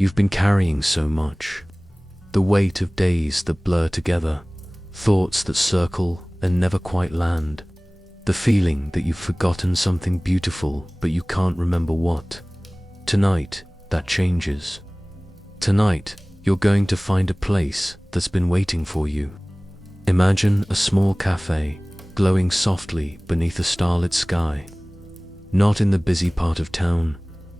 You've been carrying so much. The weight of days that blur together, thoughts that circle and never quite land. The feeling that you've forgotten something beautiful but you can't remember what. Tonight, that changes. Tonight, you're going to find a place that's been waiting for you. Imagine a small cafe, glowing softly beneath a starlit sky. Not in the busy part of town,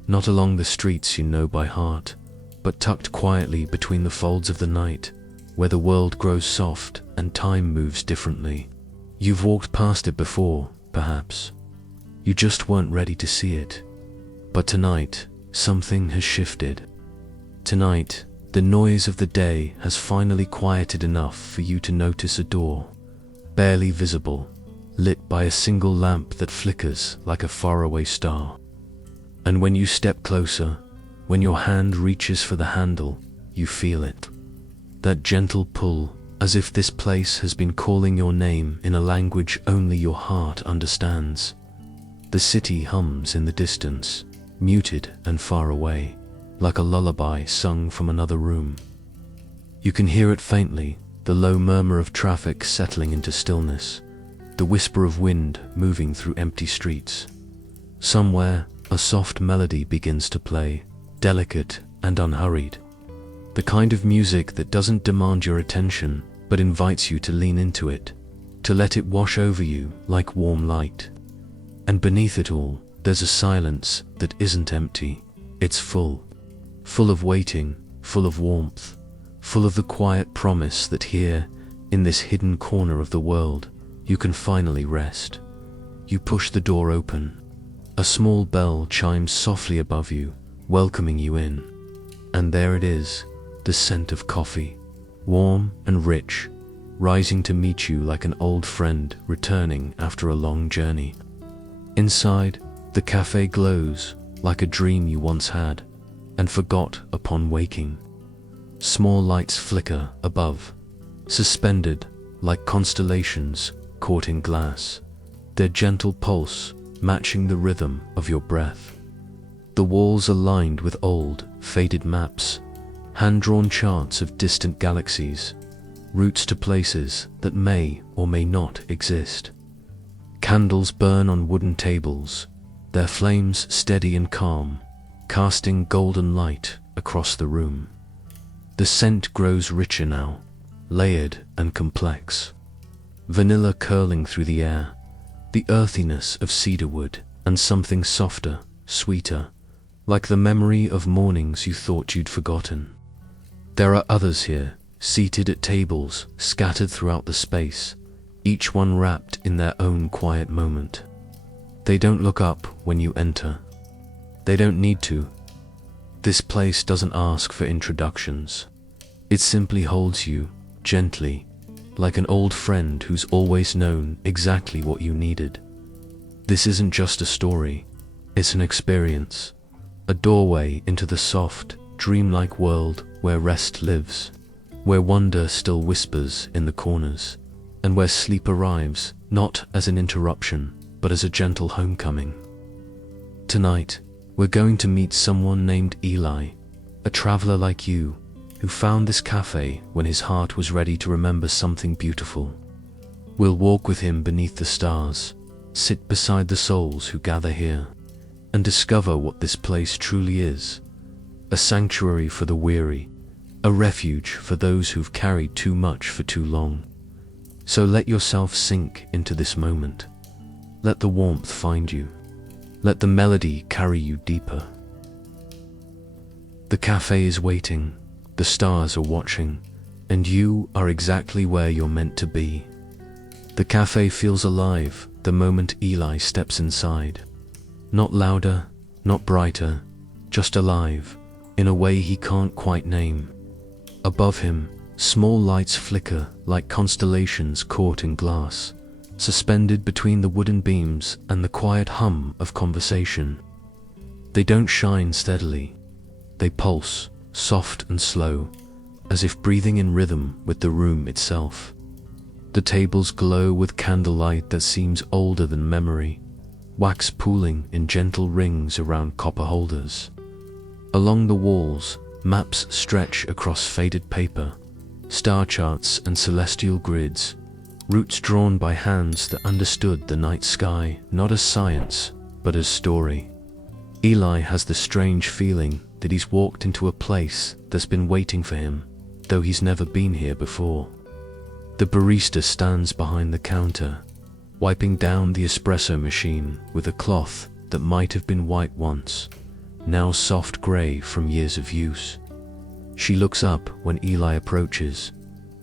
not along the streets you know by heart, but tucked quietly between the folds of the night, where the world grows soft and time moves differently. You've walked past it before, perhaps. You just weren't ready to see it. But tonight, something has shifted. Tonight, the noise of the day has finally quieted enough for you to notice a door, barely visible, lit by a single lamp that flickers like a faraway star. And when you step closer, when your hand reaches for the handle, you feel it. That gentle pull, as if this place has been calling your name in a language only your heart understands. The city hums in the distance, muted and far away, like a lullaby sung from another room. You can hear it faintly, the low murmur of traffic settling into stillness, the whisper of wind moving through empty streets. Somewhere, a soft melody begins to play, delicate and unhurried. The kind of music that doesn't demand your attention, but invites you to lean into it, to let it wash over you like warm light. And beneath it all, there's a silence that isn't empty. It's full of waiting, full of warmth, full of the quiet promise that here, in this hidden corner of the world, you can finally rest. You push the door open. A small bell chimes softly above you, welcoming you in. And there it is, the scent of coffee, warm and rich, rising to meet you like an old friend returning after a long journey. Inside, the cafe glows like a dream you once had and forgot upon waking. Small lights flicker above, suspended like constellations caught in glass, their gentle pulse matching the rhythm of your breath. The walls are lined with old, faded maps, hand-drawn charts of distant galaxies, routes to places that may or may not exist. Candles burn on wooden tables, their flames steady and calm, casting golden light across the room. The scent grows richer now, layered and complex. Vanilla curling through the air, the earthiness of cedarwood, and something softer, sweeter, like the memory of mornings you thought you'd forgotten. There are others here, seated at tables scattered throughout the space, each one wrapped in their own quiet moment. They don't look up when you enter. They don't need to. This place doesn't ask for introductions. It simply holds you, gently, like an old friend who's always known exactly what you needed. This isn't just a story, it's an experience, a doorway into the soft, dreamlike world where rest lives, where wonder still whispers in the corners, and where sleep arrives not as an interruption, but as a gentle homecoming. Tonight, we're going to meet someone named Eli, a traveler like you, who found this cafe when his heart was ready to remember something beautiful. We'll walk with him beneath the stars, sit beside the souls who gather here, and discover what this place truly is: a sanctuary for the weary, a refuge for those who've carried too much for too long. So let yourself sink into this moment. Let the warmth find you. Let the melody carry you deeper. The cafe is waiting, the stars are watching, and you are exactly where you're meant to be. The cafe feels alive the moment Eli steps inside. Not louder, not brighter, just alive, in a way he can't quite name. Above him, small lights flicker like constellations caught in glass, suspended between the wooden beams and the quiet hum of conversation. They don't shine steadily. They pulse, soft and slow, as if breathing in rhythm with the room itself. The tables glow with candlelight that seems older than memory, wax pooling in gentle rings around copper holders. Along the walls, Maps stretch across faded paper, star charts and celestial grids, routes drawn by hands that understood the night sky not as science, but as story. Eli has the strange feeling that he's walked into a place that's been waiting for him, though he's never been here before. The barista stands behind the counter, wiping down the espresso machine with a cloth that might have been white once, now soft grey from years of use. She looks up when Eli approaches,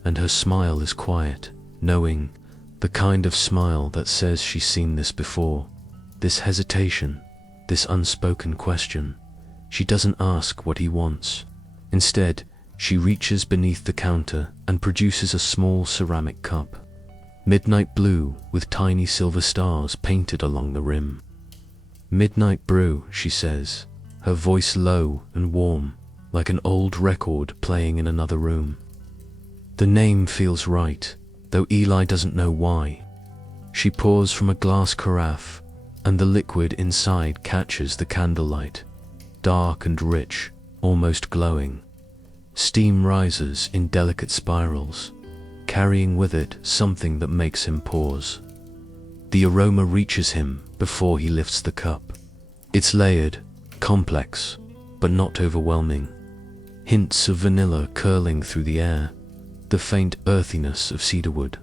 and her smile is quiet, knowing, the kind of smile that says she's seen this before. This hesitation, this unspoken question. She doesn't ask what he wants. Instead, she reaches beneath the counter and produces a small ceramic cup. Midnight blue with tiny silver stars painted along the rim. "Midnight Brew," she says, her voice low and warm, like an old record playing in another room. The name feels right, though Eli doesn't know why. She pours from a glass carafe, and the liquid inside catches the candlelight, dark and rich, almost glowing. Steam rises in delicate spirals, carrying with it something that makes him pause. The aroma reaches him before he lifts the cup. It's layered, complex, but not overwhelming. Hints of vanilla curling through the air, the faint earthiness of cedarwood,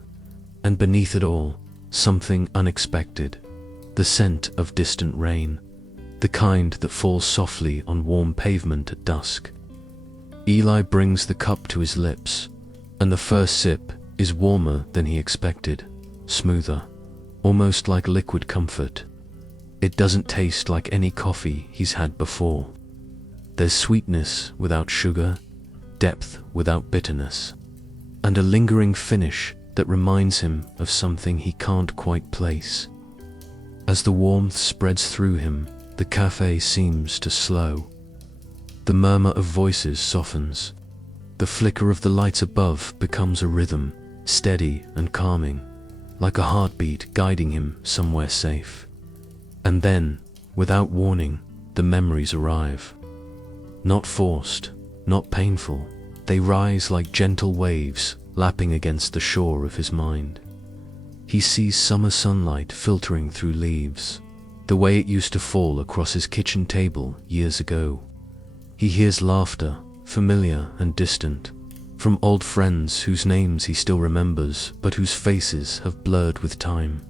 and beneath it all, something unexpected, the scent of distant rain, the kind that falls softly on warm pavement at dusk. Eli brings the cup to his lips, and the first sip is warmer than he expected, smoother, almost like liquid comfort. It doesn't taste like any coffee he's had before. There's sweetness without sugar, depth without bitterness, and a lingering finish that reminds him of something he can't quite place. As the warmth spreads through him, the cafe seems to slow. The murmur of voices softens. The flicker of the lights above becomes a rhythm, steady and calming, like a heartbeat guiding him somewhere safe. And then, without warning, the memories arrive. Not forced, not painful, they rise like gentle waves lapping against the shore of his mind. He sees summer sunlight filtering through leaves, the way it used to fall across his kitchen table years ago. He hears laughter, familiar and distant, from old friends whose names he still remembers but whose faces have blurred with time.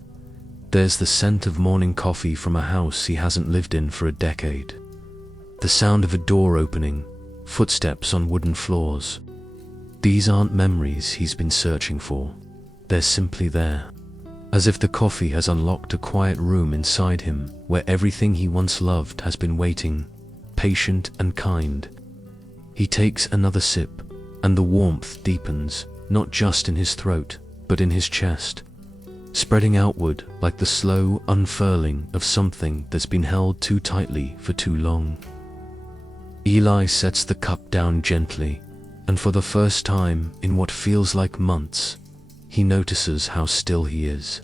There's the scent of morning coffee from a house he hasn't lived in for a decade. The sound of a door opening, footsteps on wooden floors. These aren't memories he's been searching for. They're simply there. As if the coffee has unlocked a quiet room inside him where everything he once loved has been waiting, patient and kind. He takes another sip, and the warmth deepens, not just in his throat, but in his chest, spreading outward like the slow unfurling of something that's been held too tightly for too long. Eli sets the cup down gently, and for the first time in what feels like months, he notices how still he is.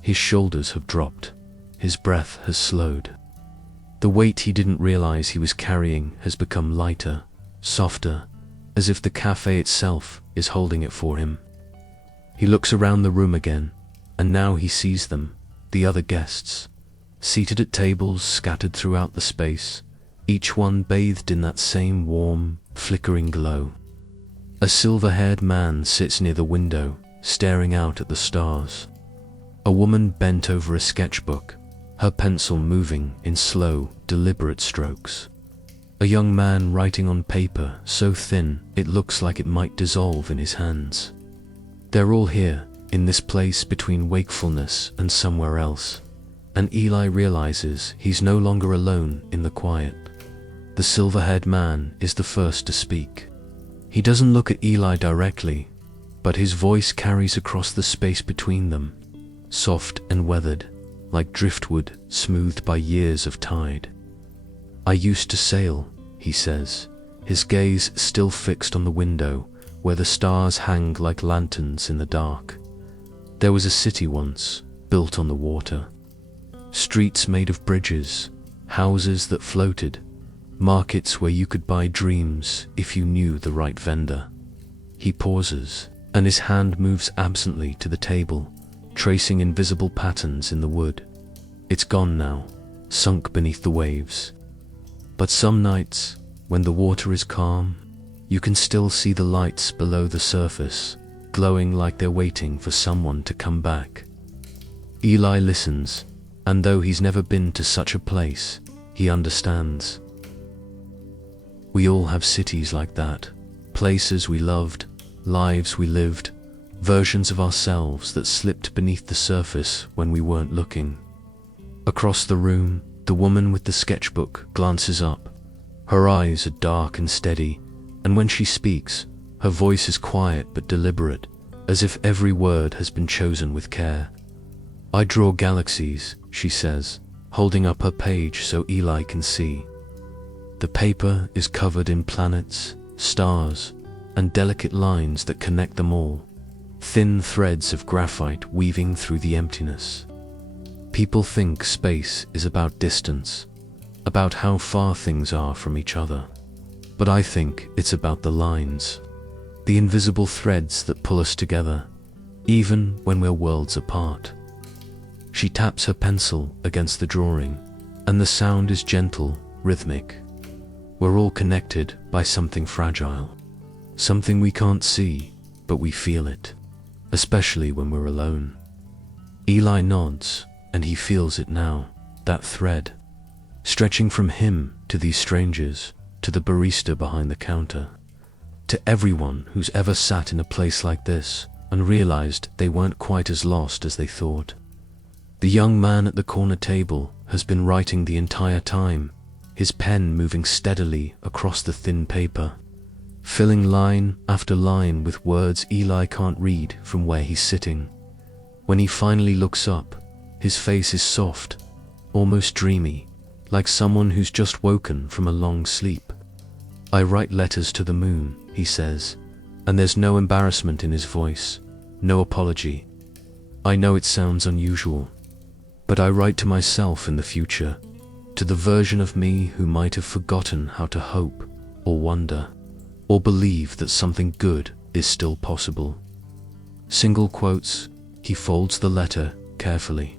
His shoulders have dropped, his breath has slowed. The weight he didn't realize he was carrying has become lighter, softer, as if the cafe itself is holding it for him. He looks around the room again, and now he sees them, the other guests, seated at tables scattered throughout the space, each one bathed in that same warm, flickering glow. A silver-haired man sits near the window, staring out at the stars. A woman bent over a sketchbook, her pencil moving in slow, deliberate strokes. A young man writing on paper so thin it looks like it might dissolve in his hands. They're all here, in this place between wakefulness and somewhere else, and Eli realizes he's no longer alone in the quiet. The silver-haired man is the first to speak. He doesn't look at Eli directly, but his voice carries across the space between them, soft and weathered, like driftwood smoothed by years of tide. "I used to sail," he says, his gaze still fixed on the window, where the stars hang like lanterns in the dark. "There was a city once, built on the water. Streets made of bridges, houses that floated, markets where you could buy dreams if you knew the right vendor. He pauses, and his hand moves absently to the table, tracing invisible patterns in the wood. It's gone now, sunk beneath the waves. But some nights, when the water is calm, you can still see the lights below the surface, glowing like they're waiting for someone to come back. Eli listens, and though he's never been to such a place, he understands. We all have cities like that, places we loved, lives we lived, versions of ourselves that slipped beneath the surface when we weren't looking. Across the room, the woman with the sketchbook glances up. Her eyes are dark and steady, and when she speaks, her voice is quiet but deliberate, as if every word has been chosen with care. I draw galaxies, she says, holding up her page so Eli can see. The paper is covered in planets, stars, and delicate lines that connect them all, thin threads of graphite weaving through the emptiness. People think space is about distance, about how far things are from each other. But I think it's about the lines, the invisible threads that pull us together, even when we're worlds apart. She taps her pencil against the drawing, and the sound is gentle, rhythmic. We're all connected by something fragile, something we can't see, but we feel it, especially when we're alone. Eli nods, and he feels it now, that thread, stretching from him to these strangers, to the barista behind the counter, to everyone who's ever sat in a place like this and realized they weren't quite as lost as they thought. The young man at the corner table has been writing the entire time, his pen moving steadily across the thin paper, filling line after line with words Eli can't read from where he's sitting. When he finally looks up, his face is soft, almost dreamy, like someone who's just woken from a long sleep. I write letters to the moon, he says, and there's no embarrassment in his voice, no apology. I know it sounds unusual, but I write to myself in the future, to the version of me who might have forgotten how to hope, or wonder, or believe that something good is still possible. Single quotes, he folds the letter carefully,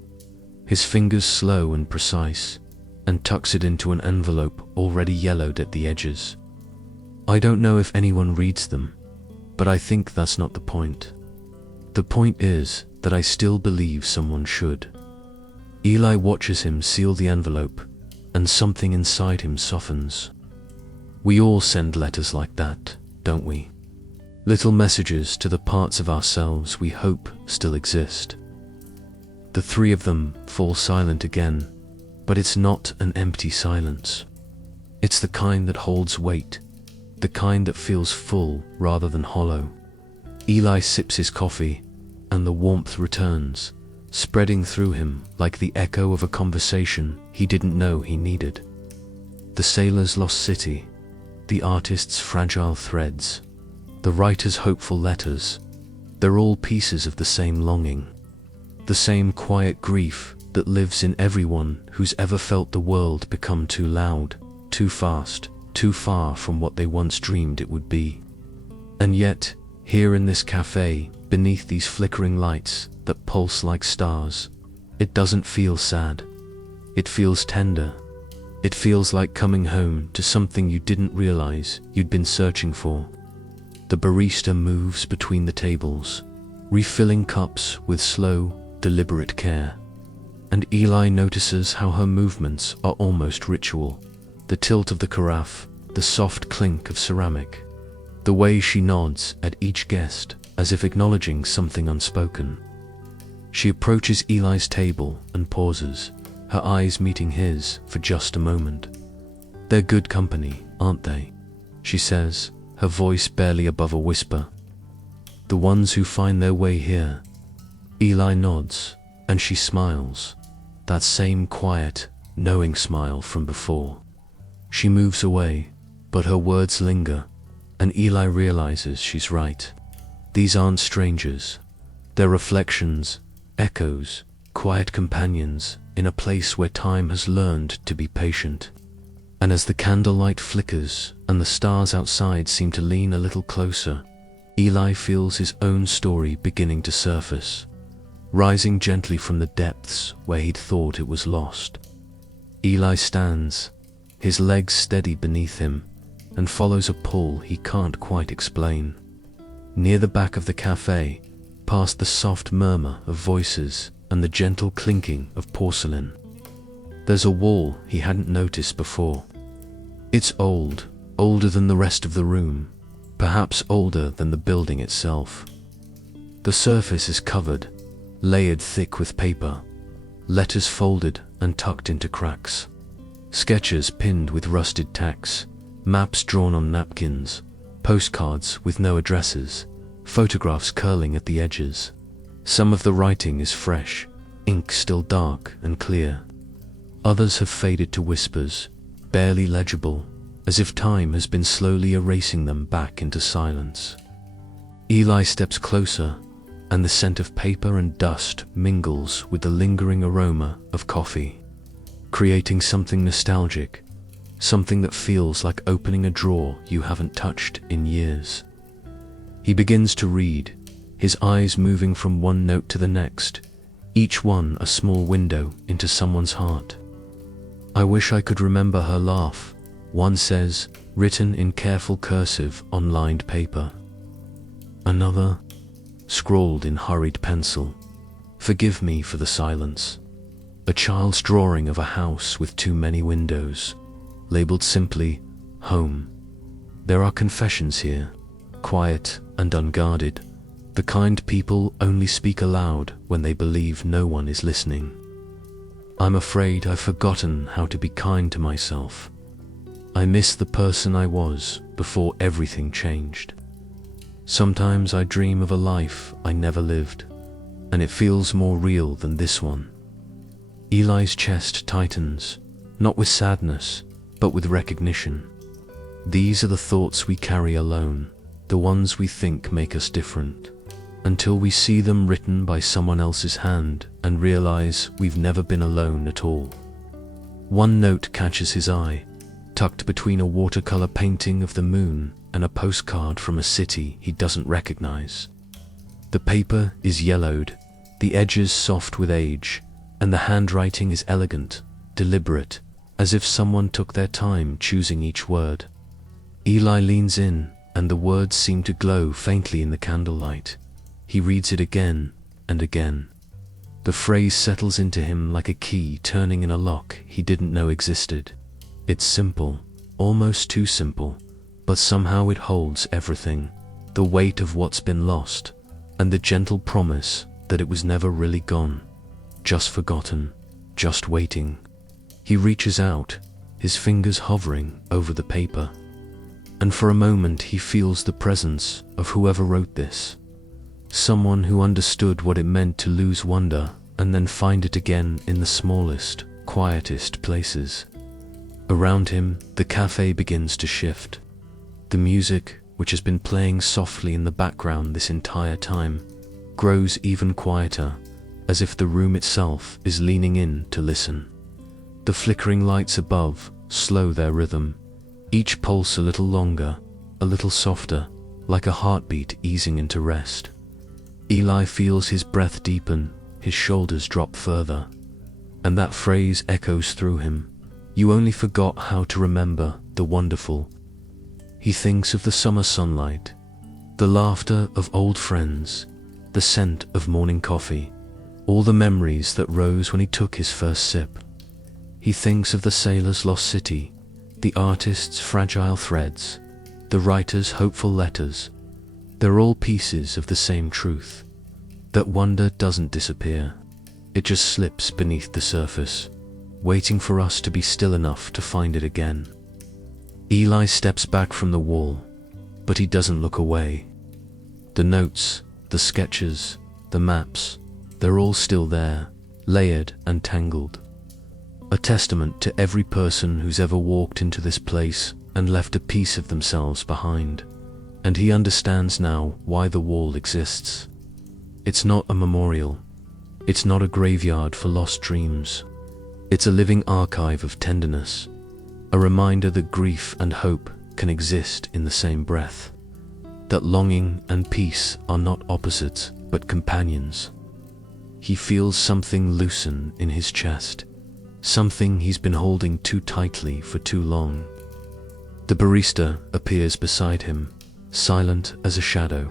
his fingers slow and precise, and tucks it into an envelope already yellowed at the edges. I don't know if anyone reads them, but I think that's not the point. The point is that I still believe someone should. Eli watches him seal the envelope, and something inside him softens. We all send letters like that, don't we? Little messages to the parts of ourselves we hope still exist. The three of them fall silent again, but it's not an empty silence. It's the kind that holds weight, the kind that feels full rather than hollow. Eli sips his coffee, and the warmth returns, spreading through him like the echo of a conversation he didn't know he needed. The sailor's lost city, the artist's fragile threads, the writer's hopeful letters, they're all pieces of the same longing, the same quiet grief that lives in everyone who's ever felt the world become too loud, too fast, too far from what they once dreamed it would be. And yet, here in this cafe, beneath these flickering lights that pulse like stars, it doesn't feel sad. It feels tender. It feels like coming home to something you didn't realize you'd been searching for. The barista moves between the tables, refilling cups with slow, deliberate care. And Eli notices how her movements are almost ritual. The tilt of the carafe, the soft clink of ceramic, the way she nods at each guest as if acknowledging something unspoken. She approaches Eli's table and pauses, her eyes meeting his for just a moment. They're good company, aren't they? She says, her voice barely above a whisper. The ones who find their way here. Eli nods, and she smiles, that same quiet, knowing smile from before. She moves away, but her words linger, and Eli realizes she's right. These aren't strangers. They're reflections, echoes, quiet companions in a place where time has learned to be patient. And as the candlelight flickers and the stars outside seem to lean a little closer, Eli feels his own story beginning to surface, rising gently from the depths where he'd thought it was lost. Eli stands, his legs steady beneath him, and follows a pull he can't quite explain. Near the back of the cafe, past the soft murmur of voices and the gentle clinking of porcelain, there's a wall he hadn't noticed before. It's old, older than the rest of the room, perhaps older than the building itself. The surface is covered, layered thick with paper, letters folded and tucked into cracks, sketches pinned with rusted tacks, maps drawn on napkins, postcards with no addresses, photographs curling at the edges. Some of the writing is fresh, ink still dark and clear. Others have faded to whispers, barely legible, as if time has been slowly erasing them back into silence. Eli steps closer, and the scent of paper and dust mingles with the lingering aroma of coffee, creating something nostalgic, something that feels like opening a drawer you haven't touched in years. He begins to read, his eyes moving from one note to the next, each one a small window into someone's heart. "I wish I could remember her laugh," one says, written in careful cursive on lined paper. Another, scrawled in hurried pencil, "Forgive me for the silence." A child's drawing of a house with too many windows, labeled simply, "Home." There are confessions here, quiet and unguarded, the kind people only speak aloud when they believe no one is listening. "I'm afraid I've forgotten how to be kind to myself. I miss the person I was before everything changed. Sometimes I dream of a life I never lived, and it feels more real than this one." Eli's chest tightens, not with sadness, but with recognition. These are the thoughts we carry alone, the ones we think make us different, until we see them written by someone else's hand and realize we've never been alone at all. One note catches his eye, tucked between a watercolor painting of the moon and a postcard from a city he doesn't recognize. The paper is yellowed, the edges soft with age, and the handwriting is elegant, deliberate, as if someone took their time choosing each word. Eli leans in, and the words seem to glow faintly in the candlelight. He reads it again and again. The phrase settles into him like a key turning in a lock he didn't know existed. It's simple, almost too simple, but somehow it holds everything, the weight of what's been lost, and the gentle promise that it was never really gone, just forgotten, just waiting. He reaches out, his fingers hovering over the paper, and for a moment he feels the presence of whoever wrote this. Someone who understood what it meant to lose wonder and then find it again in the smallest, quietest places. Around him, the cafe begins to shift. The music, which has been playing softly in the background this entire time, grows even quieter, as if the room itself is leaning in to listen. The flickering lights above slow their rhythm, each pulse a little longer, a little softer, like a heartbeat easing into rest. Eli feels his breath deepen, his shoulders drop further, and that phrase echoes through him. "You only forgot how to remember the wonderful." He thinks of the summer sunlight, the laughter of old friends, the scent of morning coffee, all the memories that rose when he took his first sip. He thinks of the sailor's lost city, the artist's fragile threads, the writer's hopeful letters. They're all pieces of the same truth. That wonder doesn't disappear. It just slips beneath the surface, waiting for us to be still enough to find it again. Eli steps back from the wall, but he doesn't look away. The notes, the sketches, the maps, they're all still there, layered and tangled. A testament to every person who's ever walked into this place and left a piece of themselves behind. And he understands now why the wall exists. It's not a memorial. It's not a graveyard for lost dreams. It's a living archive of tenderness, a reminder that grief and hope can exist in the same breath, that longing and peace are not opposites but companions. He feels something loosen in his chest, something he's been holding too tightly for too long. The barista appears beside him, silent as a shadow,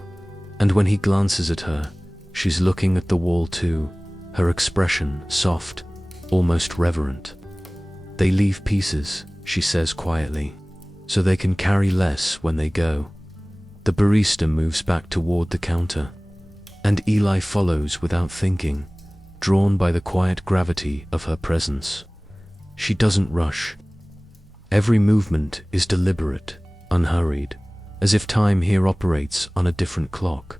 and when he glances at her, she's looking at the wall too, her expression soft, almost reverent. "They leave pieces," she says quietly, "so they can carry less when they go." The barista moves back toward the counter, and Eli follows without thinking, drawn by the quiet gravity of her presence. She doesn't rush. Every movement is deliberate, unhurried, as if time here operates on a different clock,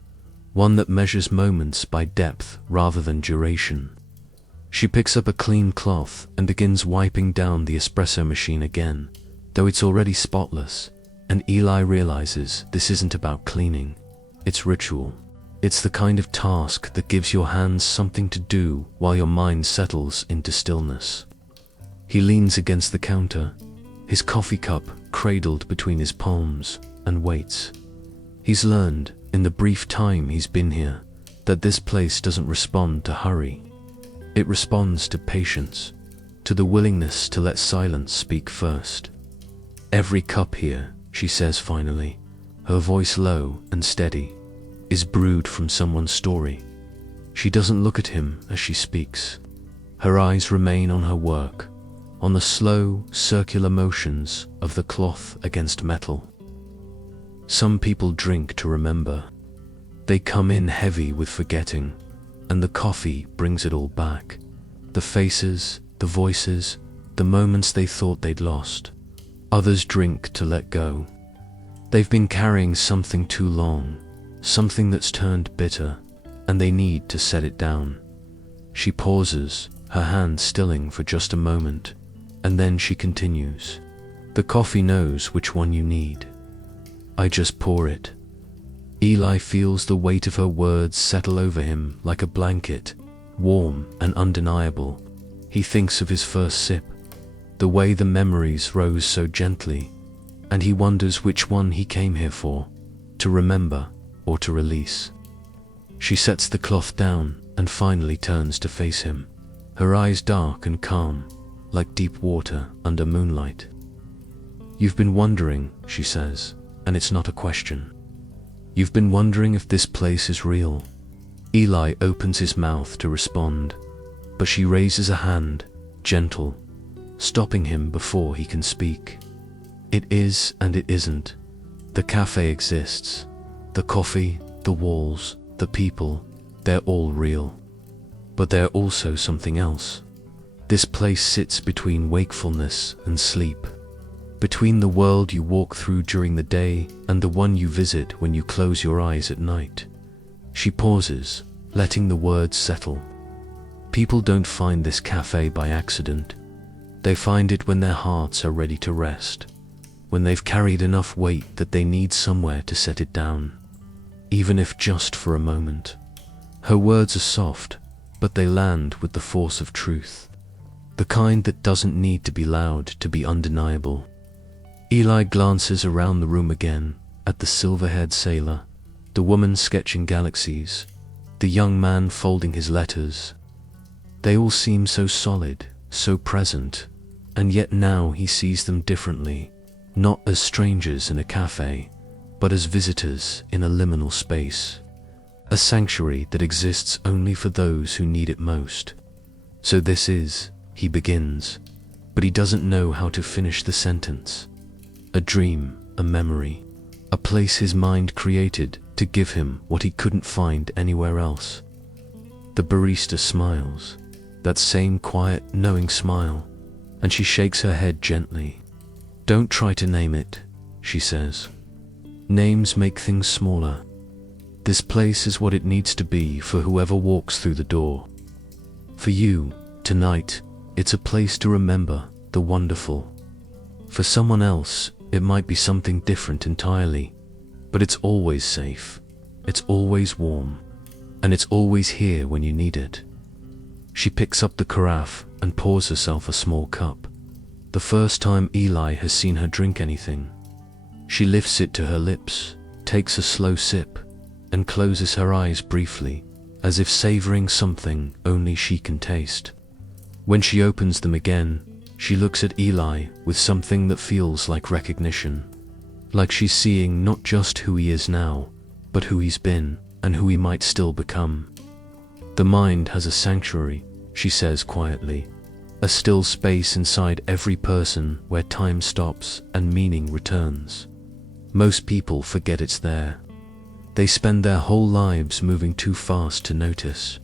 one that measures moments by depth rather than duration. She picks up a clean cloth and begins wiping down the espresso machine again, though it's already spotless, and Eli realizes this isn't about cleaning, it's ritual. It's the kind of task that gives your hands something to do while your mind settles into stillness. He leans against the counter, his coffee cup cradled between his palms, and waits. He's learned, in the brief time he's been here, that this place doesn't respond to hurry. It responds to patience, to the willingness to let silence speak first. "Every cup here," she says finally, her voice low and steady, "is brewed from someone's story." She doesn't look at him as she speaks. Her eyes remain on her work, on the slow, circular motions of the cloth against metal. Some people drink to remember. They come in heavy with forgetting, and the coffee brings it all back. The faces, the voices, the moments they thought they'd lost. Others drink to let go. They've been carrying something too long, something that's turned bitter, and they need to set it down. She pauses, her hand stilling for just a moment, and then she continues. "The coffee knows which one you need. I just pour it." Eli feels the weight of her words settle over him like a blanket, warm and undeniable. He thinks of his first sip, the way the memories rose so gently, and he wonders which one he came here for, to remember or to release. She sets the cloth down and finally turns to face him, her eyes dark and calm, like deep water under moonlight. "You've been wondering," she says, and it's not a question. "You've been wondering if this place is real." Eli opens his mouth to respond, but she raises a hand, gentle, stopping him before he can speak. "It is and it isn't. The cafe exists. The coffee, the walls, the people, they're all real. But they're also something else. This place sits between wakefulness and sleep, between the world you walk through during the day and the one you visit when you close your eyes at night." She pauses, letting the words settle. People don't find this cafe by accident. They find it when their hearts are ready to rest, when they've carried enough weight that they need somewhere to set it down, even if just for a moment. Her words are soft, but they land with the force of truth, the kind that doesn't need to be loud to be undeniable. Eli glances around the room again, at the silver-haired sailor, the woman sketching galaxies, the young man folding his letters. They all seem so solid, so present, and yet now he sees them differently, not as strangers in a cafe, but as visitors in a liminal space, a sanctuary that exists only for those who need it most. "So this is," he begins, but he doesn't know how to finish the sentence. "A dream, a memory, a place his mind created to give him what he couldn't find anywhere else." The barista smiles, that same quiet, knowing smile, and she shakes her head gently. "Don't try to name it," she says. "Names make things smaller. This place is what it needs to be for whoever walks through the door. For you, tonight, it's a place to remember the wonderful. For someone else, it might be something different entirely, but it's always safe, it's always warm, and it's always here when you need it." She picks up the carafe and pours herself a small cup. The first time Eli has seen her drink anything. She lifts it to her lips, takes a slow sip, and closes her eyes briefly, as if savoring something only she can taste. When she opens them again, she looks at Eli with something that feels like recognition. Like she's seeing not just who he is now, but who he's been and who he might still become. The mind has a sanctuary, she says quietly, a still space inside every person where time stops and meaning returns. Most people forget it's there. They spend their whole lives moving too fast to notice,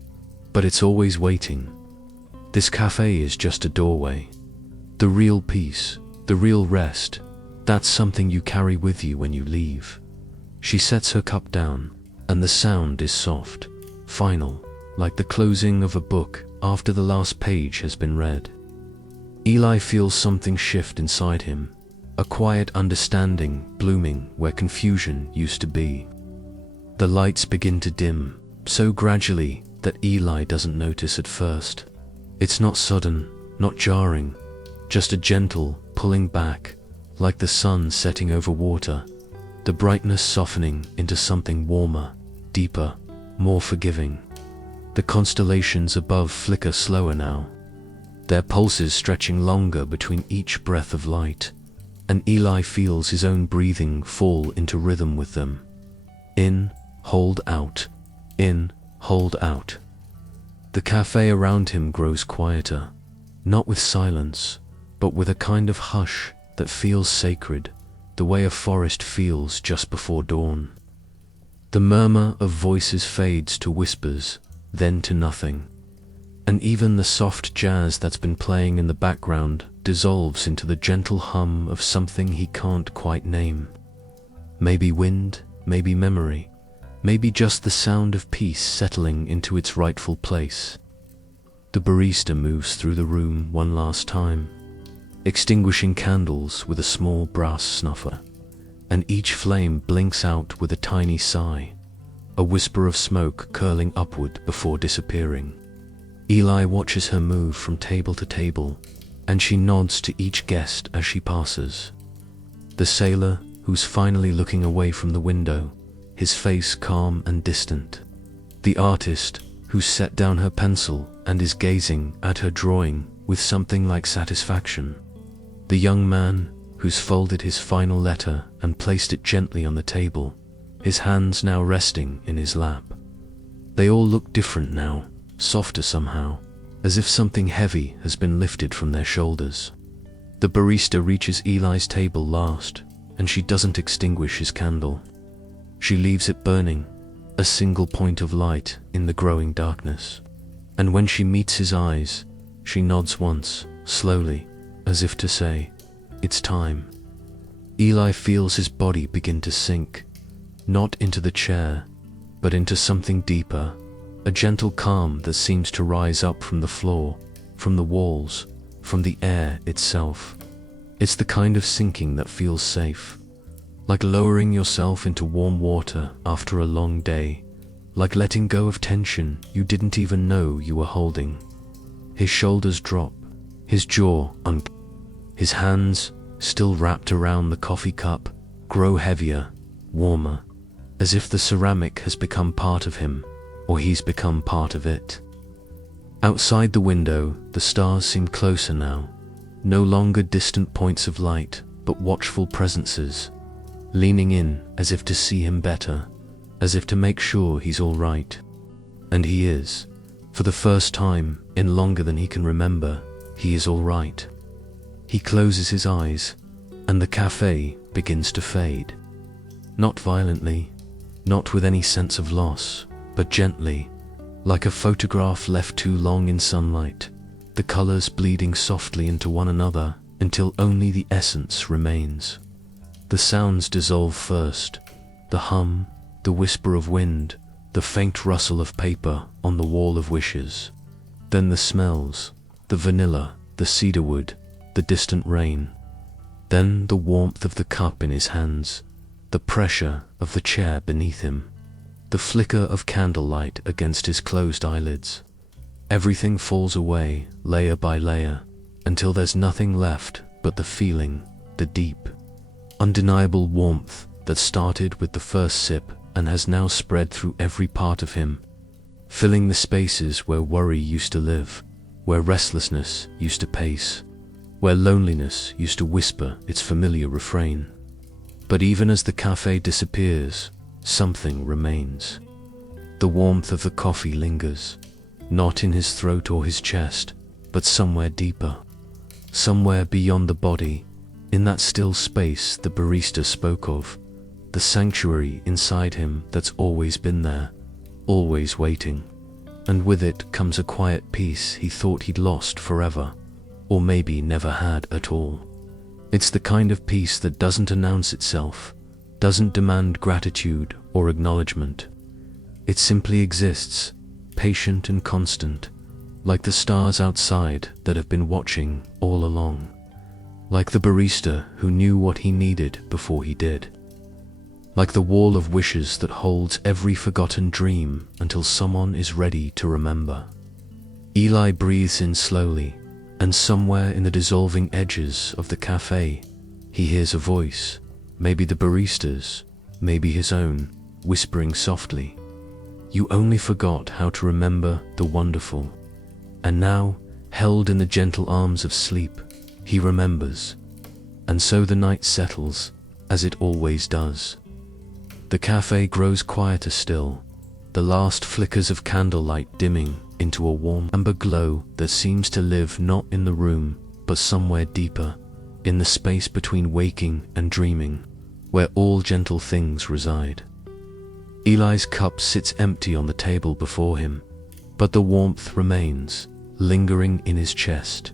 but it's always waiting. This cafe is just a doorway. The real peace, the real rest, that's something you carry with you when you leave. She sets her cup down, and the sound is soft, final, like the closing of a book after the last page has been read. Eli feels something shift inside him, a quiet understanding blooming where confusion used to be. The lights begin to dim, so gradually that Eli doesn't notice at first. It's not sudden, not jarring, just a gentle pulling back, like the sun setting over water, the brightness softening into something warmer, deeper, more forgiving. The constellations above flicker slower now, their pulses stretching longer between each breath of light, and Eli feels his own breathing fall into rhythm with them. In, hold out. In, hold out. The cafe around him grows quieter, not with silence, but with a kind of hush that feels sacred, the way a forest feels just before dawn. The murmur of voices fades to whispers, then to nothing, and even the soft jazz that's been playing in the background dissolves into the gentle hum of something he can't quite name. Maybe wind, maybe memory, maybe just the sound of peace settling into its rightful place. The barista moves through the room one last time, extinguishing candles with a small brass snuffer, and each flame blinks out with a tiny sigh, a whisper of smoke curling upward before disappearing. Eli watches her move from table to table, and she nods to each guest as she passes. The sailor, who's finally looking away from the window, his face calm and distant. The artist, who's set down her pencil and is gazing at her drawing with something like satisfaction. The young man, who's folded his final letter and placed it gently on the table, his hands now resting in his lap. They all look different now, softer somehow, as if something heavy has been lifted from their shoulders. The barista reaches Eli's table last, and she doesn't extinguish his candle. She leaves it burning, a single point of light in the growing darkness. And when she meets his eyes, she nods once, slowly, as if to say, "It's time." Eli feels his body begin to sink, not into the chair, but into something deeper, a gentle calm that seems to rise up from the floor, from the walls, from the air itself. It's the kind of sinking that feels safe, like lowering yourself into warm water after a long day, like letting go of tension you didn't even know you were holding. His shoulders drop, his jaw his hands, still wrapped around the coffee cup, grow heavier, warmer, as if the ceramic has become part of him, or he's become part of it. Outside the window, the stars seem closer now, no longer distant points of light, but watchful presences, leaning in as if to see him better, as if to make sure he's all right. And he is. For the first time in longer than he can remember, he is all right. He closes his eyes, and the cafe begins to fade. Not violently, not with any sense of loss, but gently, like a photograph left too long in sunlight, the colors bleeding softly into one another until only the essence remains. The sounds dissolve first, the hum, the whisper of wind, the faint rustle of paper on the wall of wishes. Then the smells, the vanilla, the cedarwood, the distant rain. Then the warmth of the cup in his hands, the pressure of the chair beneath him, the flicker of candlelight against his closed eyelids. Everything falls away, layer by layer, until there's nothing left but the feeling, the deep, undeniable warmth that started with the first sip and has now spread through every part of him, filling the spaces where worry used to live, where restlessness used to pace, where loneliness used to whisper its familiar refrain. But even as the cafe disappears, something remains. The warmth of the coffee lingers, not in his throat or his chest, but somewhere deeper, somewhere beyond the body, in that still space the barista spoke of, the sanctuary inside him that's always been there, always waiting. And with it comes a quiet peace he thought he'd lost forever, or maybe never had at all. It's the kind of peace that doesn't announce itself, doesn't demand gratitude or acknowledgement. It simply exists, patient and constant, like the stars outside that have been watching all along, like the barista who knew what he needed before he did, like the wall of wishes that holds every forgotten dream until someone is ready to remember. Eli breathes in slowly, and somewhere in the dissolving edges of the cafe, he hears a voice, maybe the barista's, maybe his own, whispering softly, "You only forgot how to remember the wonderful." And now, held in the gentle arms of sleep, he remembers. And so the night settles, as it always does. The cafe grows quieter still, the last flickers of candlelight dimming into a warm amber glow that seems to live not in the room, but somewhere deeper, in the space between waking and dreaming, where all gentle things reside. Eli's cup sits empty on the table before him, but the warmth remains, lingering in his chest,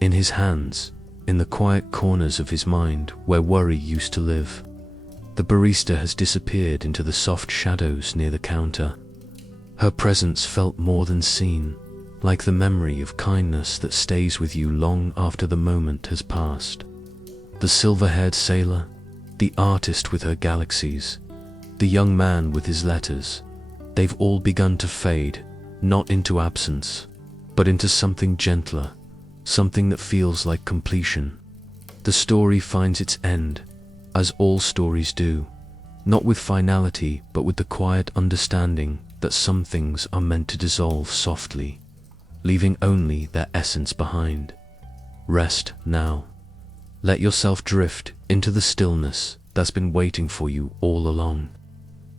in his hands, in the quiet corners of his mind where worry used to live. The barista has disappeared into the soft shadows near the counter. Her presence felt more than seen, like the memory of kindness that stays with you long after the moment has passed. The silver-haired sailor, the artist with her galaxies, the young man with his letters, they've all begun to fade, not into absence, but into something gentler, something that feels like completion. The story finds its end, as all stories do, not with finality, but with the quiet understanding that some things are meant to dissolve softly, leaving only their essence behind. Rest now. Let yourself drift into the stillness that's been waiting for you all along.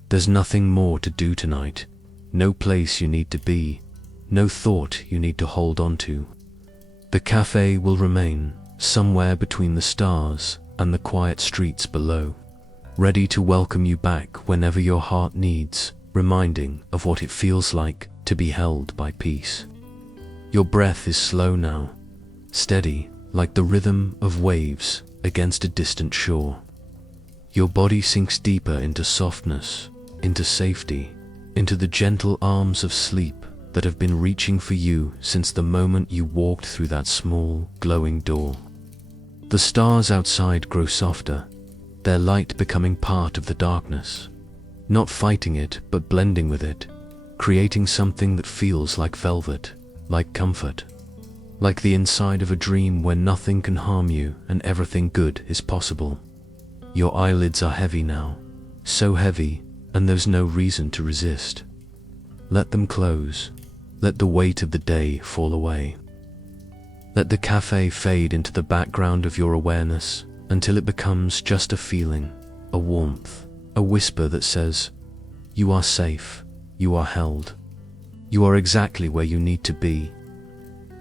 There's nothing more to do tonight, no place you need to be, no thought you need to hold on to. The cafe will remain somewhere between the stars and the quiet streets below, ready to welcome you back whenever your heart needs reminding of what it feels like to be held by peace. Your breath is slow now, steady like the rhythm of waves against a distant shore. Your body sinks deeper into softness, into safety, into the gentle arms of sleep that have been reaching for you since the moment you walked through that small, glowing door. The stars outside grow softer, their light becoming part of the darkness, not fighting it but blending with it, creating something that feels like velvet, like comfort, like the inside of a dream where nothing can harm you and everything good is possible. Your eyelids are heavy now, so heavy, and there's no reason to resist. Let them close. Let the weight of the day fall away. Let the cafe fade into the background of your awareness until it becomes just a feeling, a warmth, a whisper that says, "You are safe, you are held, you are exactly where you need to be."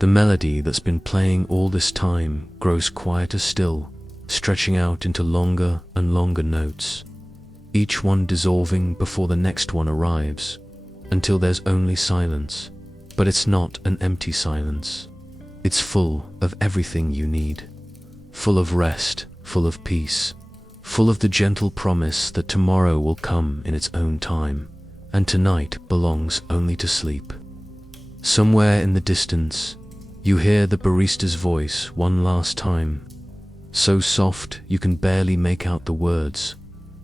The melody that's been playing all this time grows quieter still, stretching out into longer and longer notes, each one dissolving before the next one arrives, until there's only silence. But it's not an empty silence. It's full of everything you need, full of rest, full of peace, full of the gentle promise that tomorrow will come in its own time, and tonight belongs only to sleep. Somewhere in the distance, you hear the barista's voice one last time, so soft you can barely make out the words,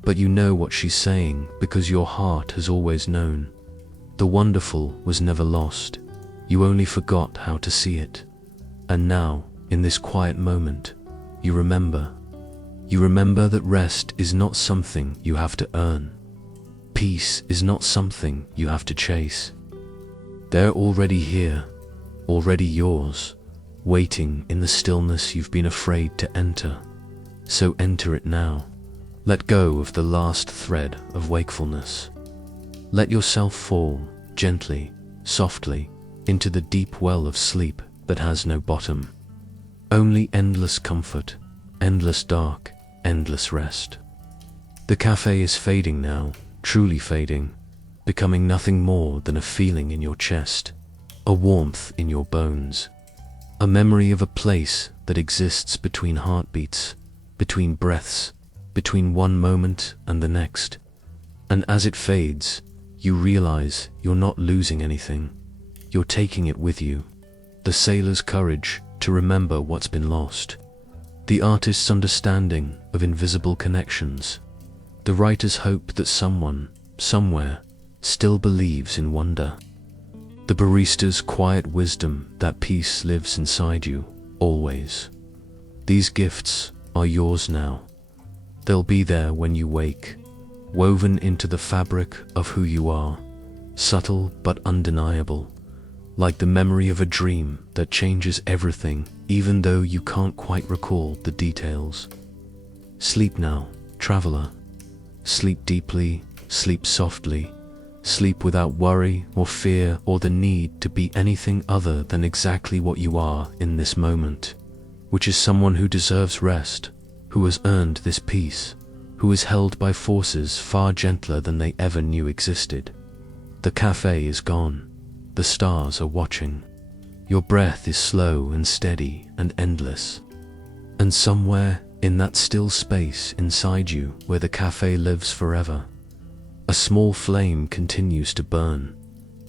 but you know what she's saying because your heart has always known. The wonderful was never lost. You only forgot how to see it. And now, in this quiet moment, You remember. You remember that rest is not something you have to earn. Peace is not something you have to chase. They're already here, already yours, waiting in the stillness you've been afraid to enter. So enter it now. Let go of the last thread of wakefulness. Let yourself fall, gently, softly, into the deep well of sleep that has no bottom. Only endless comfort, endless dark, endless rest. The cafe is fading now, truly fading, becoming nothing more than a feeling in your chest, a warmth in your bones, a memory of a place that exists between heartbeats, between breaths, between one moment and the next. And as it fades, you realize you're not losing anything. You're taking it with you. The sailor's courage to remember what's been lost. The artist's understanding of invisible connections. The writer's hope that someone, somewhere, still believes in wonder. The barista's quiet wisdom that peace lives inside you, always. These gifts are yours now. They'll be there when you wake, woven into the fabric of who you are, subtle but undeniable, like the memory of a dream that changes everything even though you can't quite recall the details. Sleep now, traveler. Sleep deeply, sleep softly, sleep without worry or fear or the need to be anything other than exactly what you are in this moment, which is someone who deserves rest, who has earned this peace, who is held by forces far gentler than they ever knew existed. The cafe is gone. The stars are watching. Your breath is slow and steady and endless. And somewhere in that still space inside you where the cafe lives forever, a small flame continues to burn,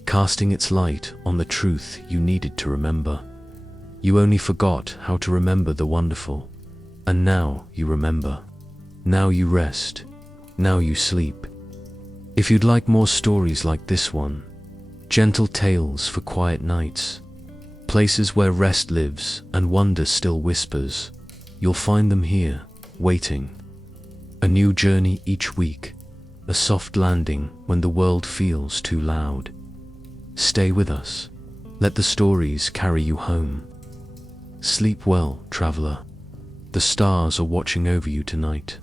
casting its light on the truth you needed to remember. You only forgot how to remember the wonderful, and now you remember. Now you rest. Now you sleep. If you'd like more stories like this one, gentle tales for quiet nights, places where rest lives and wonder still whispers, you'll find them here, waiting. A new journey each week, a soft landing when the world feels too loud. Stay with us. Let the stories carry you home. Sleep well, traveler. The stars are watching over you tonight.